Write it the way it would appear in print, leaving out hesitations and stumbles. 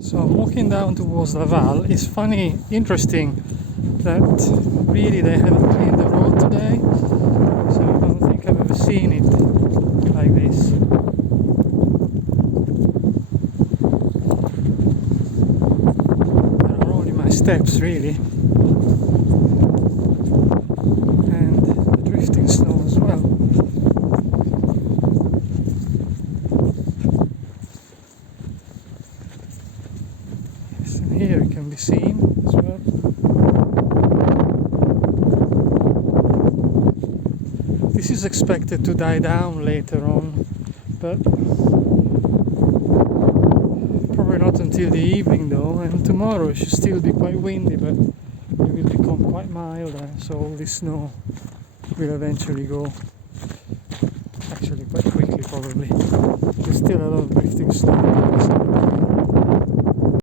So I'm walking down towards Laval. It's funny, interesting that really they haven't cleaned the road today. So I don't think I've ever seen it like this. There are only my steps really. And the drifting snow as well. Yes, and here it can be seen as well. This is expected to die down later on, but probably not until the evening though, and tomorrow it should still be quite windy, but it will become quite milder, so all this snow will eventually go, actually quite quickly probably. There's still a lot of drifting snow.